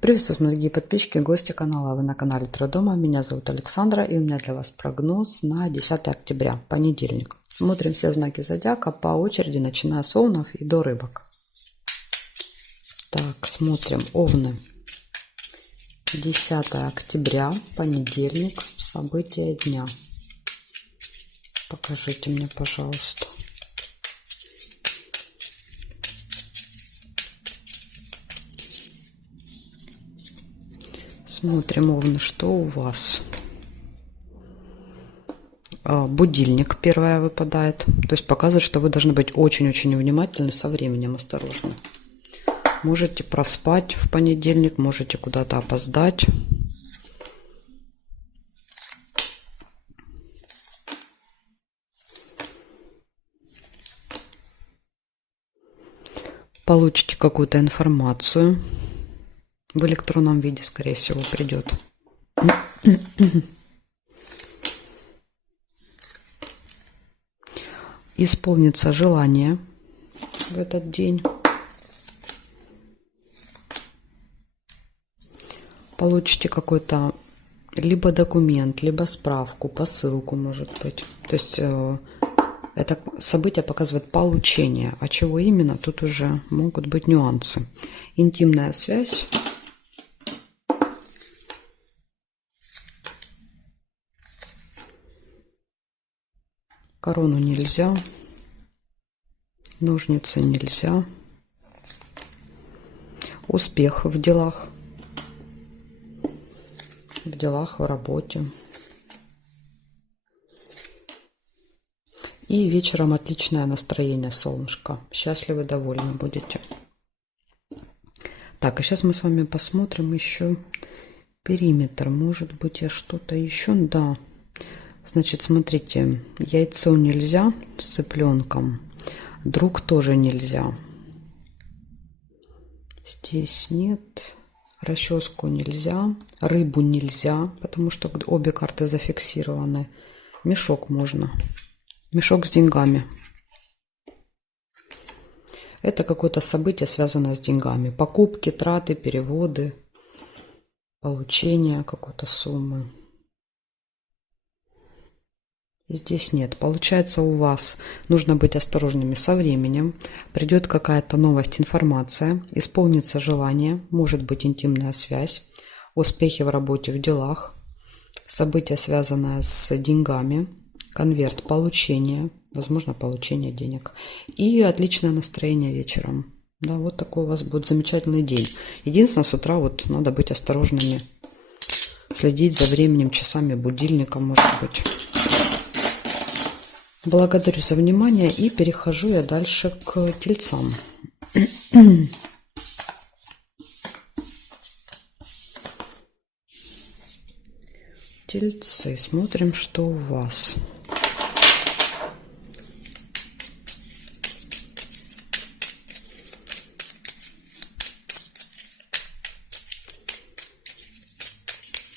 Приветствую, дорогие подписчики, гости канала. Вы на канале Трудома. Меня зовут Александра, и у меня для вас прогноз на 10 октября, понедельник. Смотрим все знаки зодиака по очереди, начиная с овнов и до рыбок. Так, смотрим овны. 10 октября, понедельник, события дня. Покажите мне, пожалуйста. Смотрим, овны, что у вас. Будильник первая выпадает. То есть показывает, что вы должны быть очень-очень внимательны, со временем осторожны. Можете проспать в понедельник, можете куда-то опоздать. Получите какую-то информацию. В электронном виде, скорее всего, придет. Исполнится желание в этот день. Получите какой-то либо документ, либо справку, посылку, может быть. То есть это событие показывает получение. А чего именно, тут уже могут быть нюансы. Интимная связь. Корону нельзя. Ножницы нельзя. Успех в делах. В делах, в работе. И вечером отличное настроение, солнышко. Счастливы, довольны будете. Так, а сейчас мы с вами посмотрим еще периметр. Может быть, я что-то еще... Да. Значит, смотрите, яйцо нельзя с цыпленком. Друг тоже нельзя. Здесь нет. Расческу нельзя. Рыбу нельзя, потому что обе карты зафиксированы. Мешок можно. Мешок с деньгами. Это какое-то событие, связанное с деньгами. Покупки, траты, переводы, получение какой-то суммы. Здесь нет. Получается, у вас нужно быть осторожными со временем. Придет какая-то новость, информация, исполнится желание, может быть интимная связь, успехи в работе, в делах, событие, связанное с деньгами, конверт, получение, возможно, получение денег и отличное настроение вечером. Да, вот такой у вас будет замечательный день. Единственное, с утра вот надо быть осторожными, следить за временем, часами, будильником, может быть. Благодарю за внимание и перехожу я дальше к тельцам. Тельцы. Смотрим, что у вас.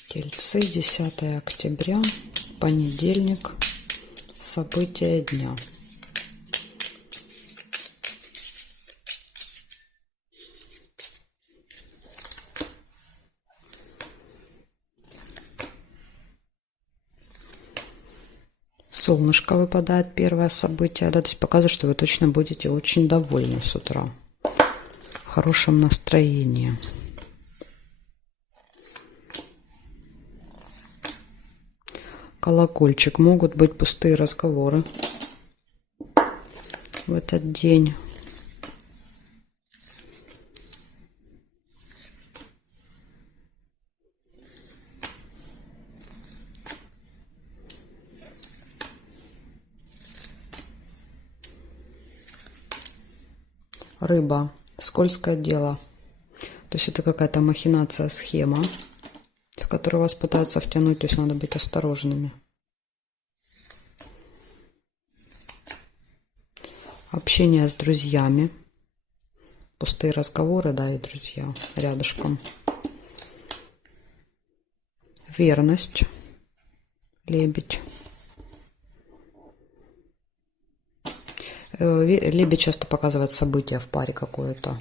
Тельцы, 10 октября, понедельник. События дня. Солнышко выпадает, первое событие. Да, то есть показывает, что вы точно будете очень довольны с утра. В хорошем настроении. Колокольчик. Могут быть пустые разговоры в этот день. Рыба. Скользкое дело. То есть это какая-то махинация, схема, в которую вас пытаются втянуть, то есть надо быть осторожными. Общение с друзьями. Пустые разговоры, да, и друзья рядышком. Верность. Лебедь. Лебедь часто показывает события в паре какое-то.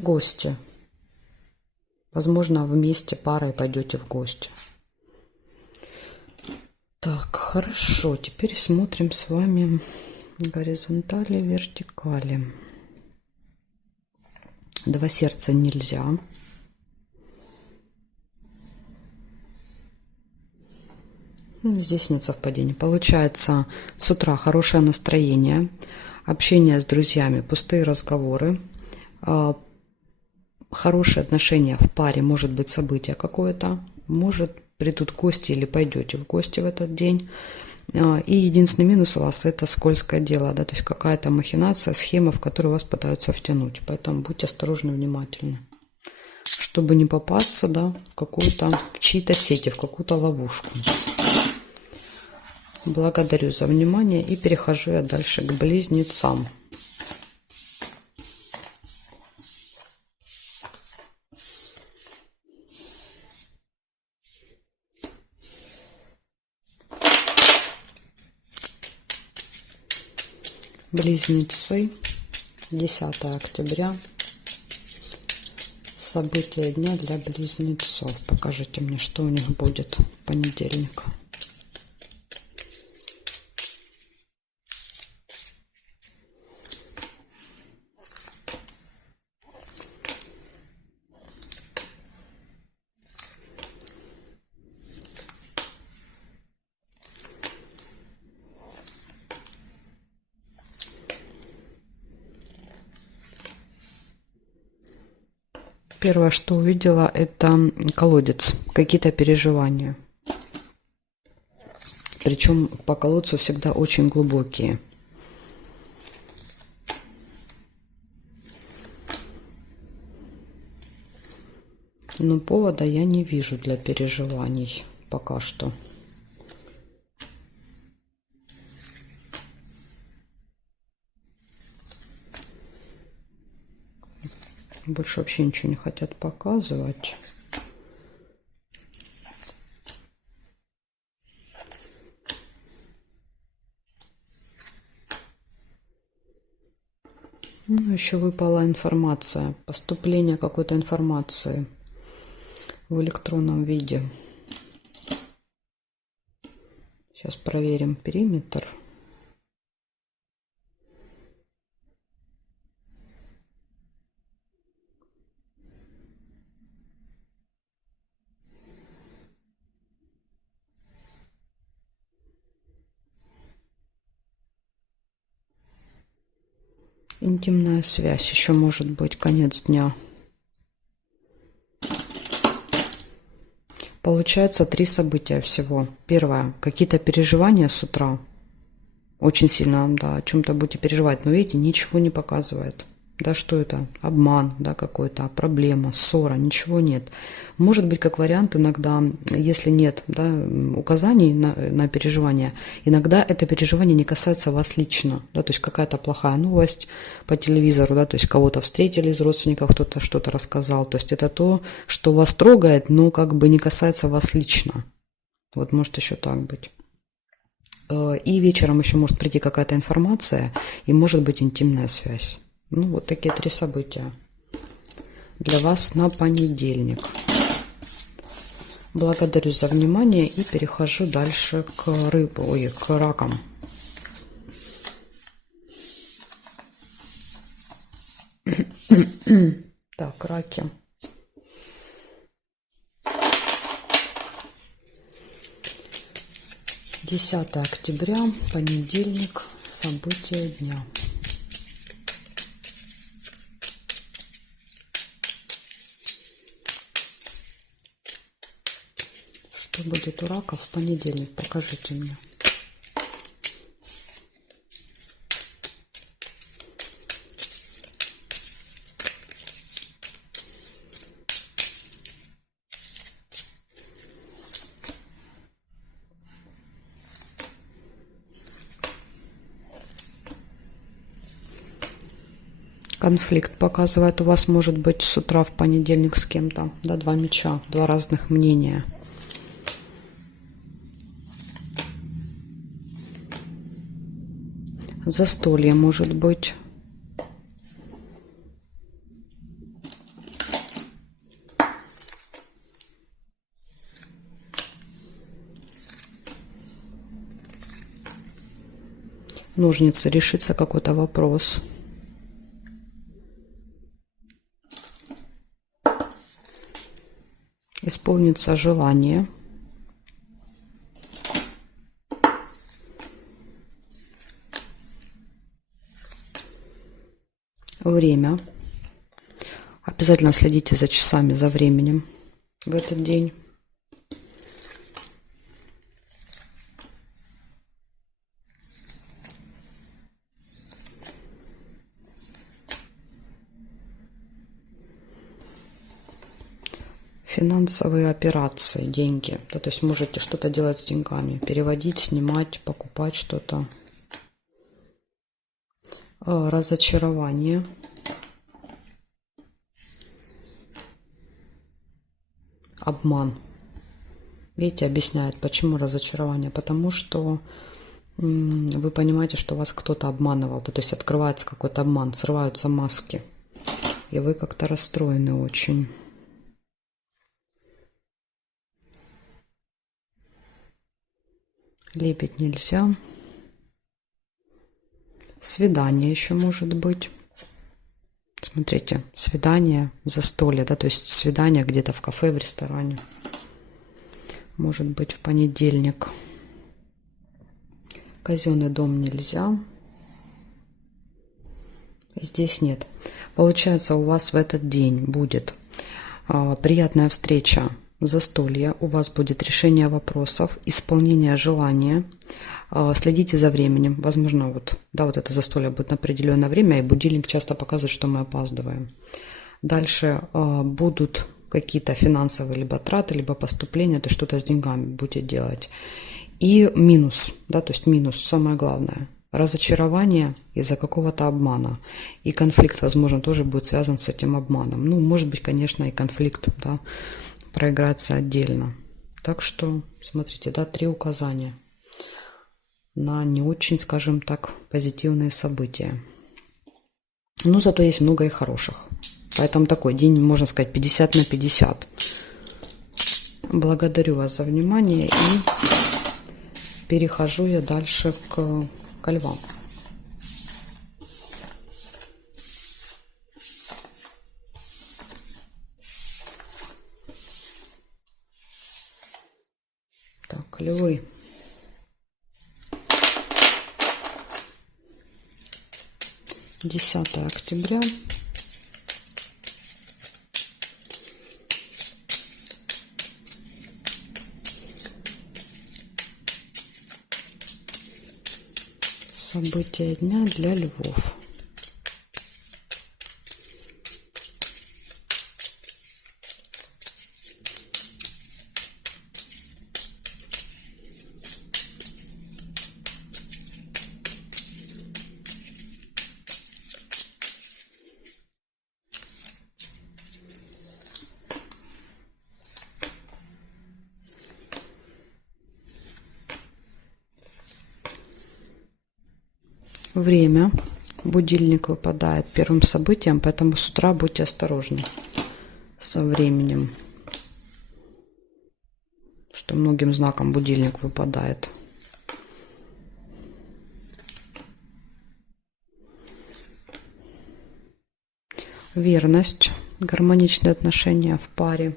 Гости. Возможно, вместе парой пойдете в гости. Так, хорошо. Теперь смотрим с вами горизонтали, вертикали. Два сердца нельзя. Здесь нет совпадений. Получается, с утра хорошее настроение, общение с друзьями, пустые разговоры, хорошие отношения в паре, может быть событие какое-то, может придут гости или пойдете в гости в этот день. И единственный минус у вас — это скользкое дело, да, то есть какая-то махинация, схема, в которую вас пытаются втянуть. Поэтому будьте осторожны, внимательны, чтобы не попасться, да, в чьи-то сети, в какую-то ловушку. Благодарю за внимание и перехожу я дальше к близнецам. Близнецы, 10 октября, события дня для близнецов. Покажите мне, что у них будет в понедельник. Первое, что увидела, это колодец, какие-то переживания. Причем по колодцу всегда очень глубокие. Но повода я не вижу для переживаний пока что. Больше вообще ничего не хотят показывать. Ну, еще выпала информация, поступление какой-то информации в электронном виде. Сейчас проверим периметр. Интимная связь, еще может быть конец дня. Получается 3 события всего. Первое, какие-то переживания с утра. Очень сильно, да, о чем-то будете переживать. Но видите, ничего не показывает. Да, что это? Обман, да, какой-то, проблема, ссора, ничего нет. Может быть, как вариант, иногда, если нет, да, указаний на переживание, иногда это переживание не касается вас лично, да, то есть какая-то плохая новость по телевизору, да, то есть кого-то встретили из родственников, кто-то что-то рассказал, то есть это то, что вас трогает, но как бы не касается вас лично. Вот может еще так быть. И вечером еще может прийти какая-то информация, и может быть интимная связь. Ну, вот такие 3 события для вас на понедельник. Благодарю за внимание и перехожу дальше к к ракам. Так, раки. Десятое октября, понедельник, события дня. Что будет у раков в понедельник? Покажите мне. Конфликт показывает, у вас может быть с утра в понедельник с кем-то. Да, 2 меча, 2 разных мнения. Застолье может быть. ножницы, решится какой-то вопрос. Исполнится желание. Время. Обязательно следите за часами, за временем в этот день. Финансовые операции, деньги. Да, то есть можете что-то делать с деньгами. Переводить, снимать, покупать что-то. Разочарование. Обман. Видите, объясняет, почему разочарование. Потому что вы понимаете, что вас кто-то обманывал. То есть открывается какой-то обман, срываются маски. И вы как-то расстроены очень. Лепить нельзя. Свидание еще может быть. Смотрите, свидание, застолье, да, то есть свидание где-то в кафе, в ресторане. Может быть в понедельник. Казенный дом нельзя. Здесь нет. Получается, у вас в этот день будет приятная встреча, застолье, у вас будет решение вопросов, исполнение желания. Следите за временем. Возможно, вот это застолье будет на определенное время, и будильник часто показывает, что мы опаздываем. Дальше будут какие-то финансовые либо траты, либо поступления, то есть что-то с деньгами будете делать. И минус, да, то есть минус, самое главное. Разочарование из-за какого-то обмана. И конфликт, возможно, тоже будет связан с этим обманом. Ну, может быть, конечно, и конфликт, да, проиграется отдельно. Так что, смотрите, да, 3 указания на не очень, скажем так, позитивные события. Но зато есть много и хороших. Поэтому такой день, можно сказать, 50 на 50. Благодарю вас за внимание. И перехожу я дальше к львам. Так, львы. Десятое октября. События дня для львов. Время. Будильник выпадает первым событием, поэтому с утра будьте осторожны со временем, что многим знаком будильник выпадает. Верность, гармоничные отношения в паре.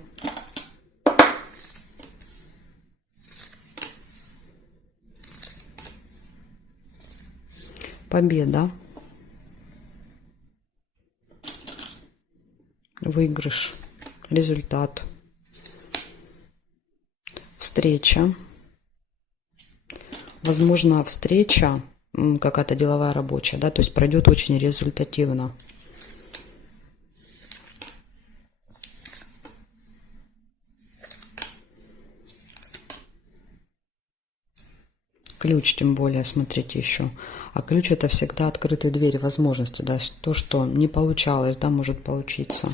Победа, выигрыш, результат, встреча. Возможно, встреча какая-то деловая, рабочая, да, то есть пройдет очень результативно. Ключ, тем более, смотрите еще. А ключ — это всегда открытые двери, возможности, да, то, что не получалось, да, может получиться.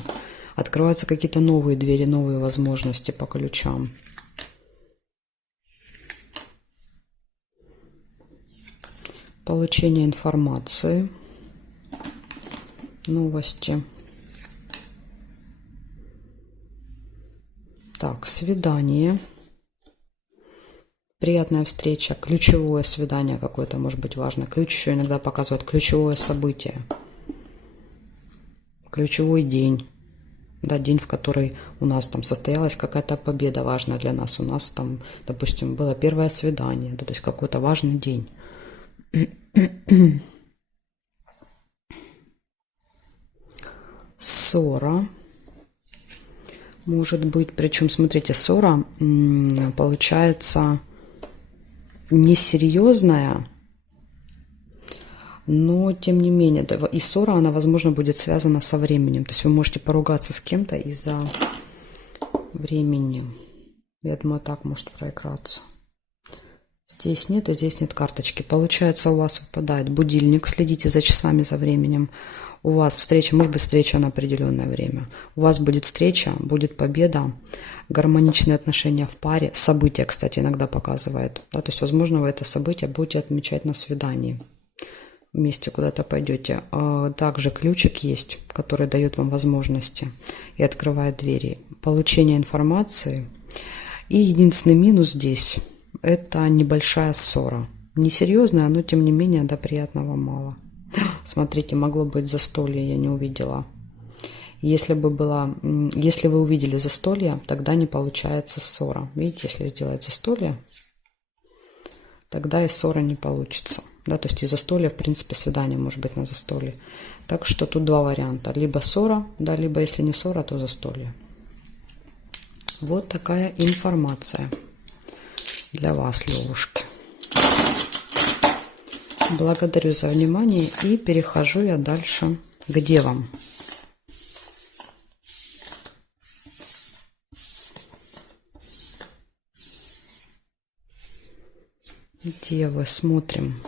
Открываются какие-то новые двери, новые возможности по ключам. Получение информации, новости. Так, свидание. приятная встреча, ключевое свидание какое-то может быть важно. Ключ еще иногда показывает ключевое событие, ключевой день. Да, день, в который у нас там состоялась какая-то победа важная для нас. У нас там, допустим, было первое свидание, да, то есть какой-то важный день. Ссора может быть, причем, смотрите, ссора получается несерьезная, но тем не менее, и ссора, она, возможно, будет связана со временем. То есть вы можете поругаться с кем-то из-за времени. Я думаю, так может проиграться. Здесь нет, и здесь нет карточки. Получается, у вас выпадает будильник. Следите за часами, за временем. У вас встреча, может быть, встреча на определенное время. У вас будет встреча, будет победа, гармоничные отношения в паре. Событие, кстати, иногда показывает. Да, то есть, возможно, вы это событие будете отмечать на свидании. Вместе куда-то пойдете. Также ключик есть, который дает вам возможности и открывает двери. Получение информации. И единственный минус здесь – это небольшая ссора. Несерьезная, но тем не менее до приятного мало. Смотрите, могло быть застолье, я не увидела. Если вы увидели застолье, тогда не получается ссора. Видите, если сделать застолье, тогда и ссора не получится. Да, то есть и застолье, в принципе, свидание может быть на застолье. Так что тут два варианта. Либо ссора, да, либо если не ссора, то застолье. Вот такая информация для вас, левушки. Благодарю за внимание и перехожу я дальше к девам. Девы, смотрим.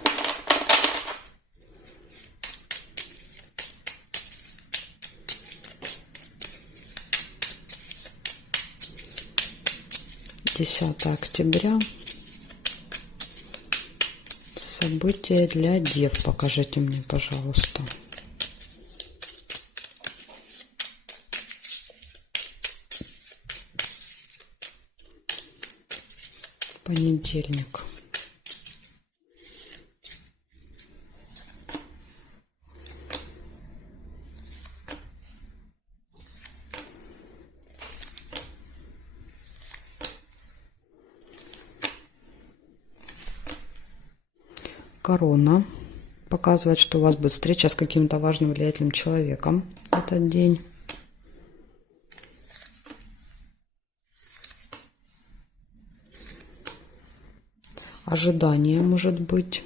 Десятое октября. События для дев. Покажите мне, пожалуйста. Понедельник. Корона показывает, что у вас будет встреча с каким-то важным влиятельным человеком в этот день. Ожидание может быть.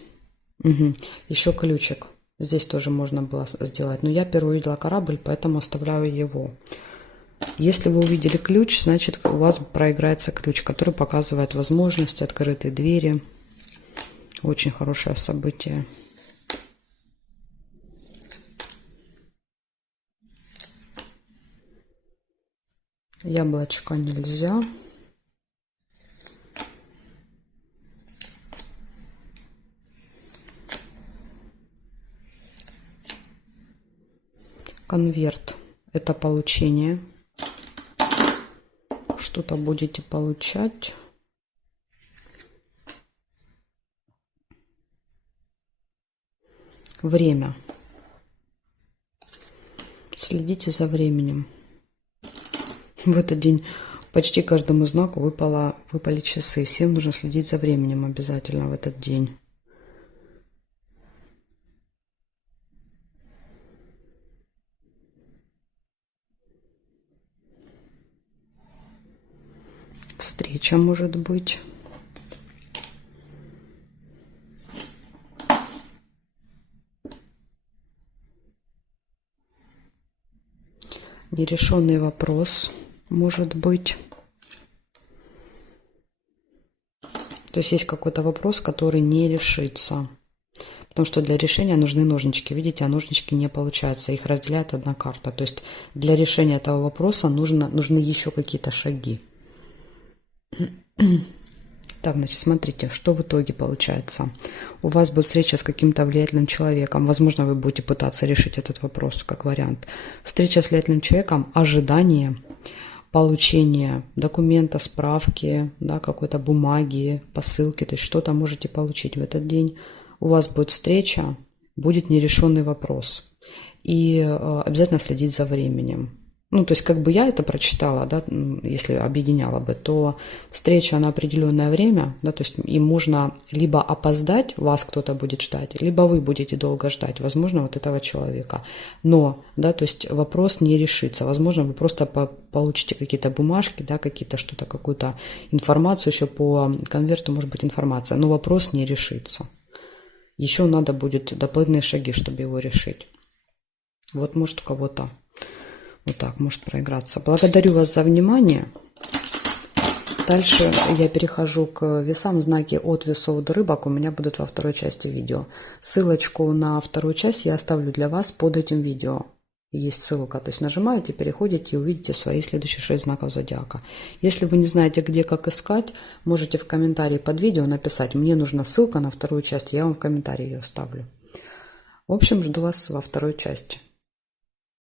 Еще ключик. Здесь тоже можно было сделать. Но я первый увидела корабль, поэтому оставляю его. Если вы увидели ключ, значит у вас проиграется ключ, который показывает возможности, открытые двери. Очень хорошее событие. Яблочко нельзя. Конверт – это получение. Что-то будете получать. Время. Следите за временем. В этот день почти каждому знаку выпали часы. Всем нужно следить за временем обязательно в этот день. Встреча может быть. Нерешенный вопрос может быть. То есть есть какой-то вопрос, который не решится. Потому что для решения нужны ножнички. Видите, а ножнички не получаются. Их разделяет одна карта. То есть для решения этого вопроса нужны еще какие-то шаги. Так, значит, смотрите, что в итоге получается. У вас будет встреча с каким-то влиятельным человеком. Возможно, вы будете пытаться решить этот вопрос как вариант. Встреча с влиятельным человеком, ожидание. получение документа, справки, да, какой-то бумаги, посылки, то есть что-то можете получить в этот день. У вас будет встреча, будет нерешенный вопрос. И обязательно следить за временем. Ну, то есть, как бы я это прочитала, да, если объединяла бы, то встреча на определенное время, да, то есть им можно либо опоздать, вас кто-то будет ждать, либо вы будете долго ждать, возможно, вот этого человека. Но, да, то есть вопрос не решится. Возможно, вы просто получите какие-то бумажки, да, какие-то что-то, какую-то информацию, еще по конверту может быть информация, но вопрос не решится. Еще надо будет дополнительные шаги, чтобы его решить. Вот может у кого-то вот так может проиграться. Благодарю вас за внимание. Дальше я перехожу к весам. Знаки от весов до рыбок у меня будут во второй части видео. Ссылочку на вторую часть я оставлю для вас под этим видео. Есть ссылка, то есть нажимаете, переходите и увидите свои следующие 6 знаков зодиака. Если вы не знаете, где, как искать, можете в комментарии под видео написать: мне нужна ссылка на вторую часть, я вам в комментарии ее оставлю. В общем, жду вас во второй части.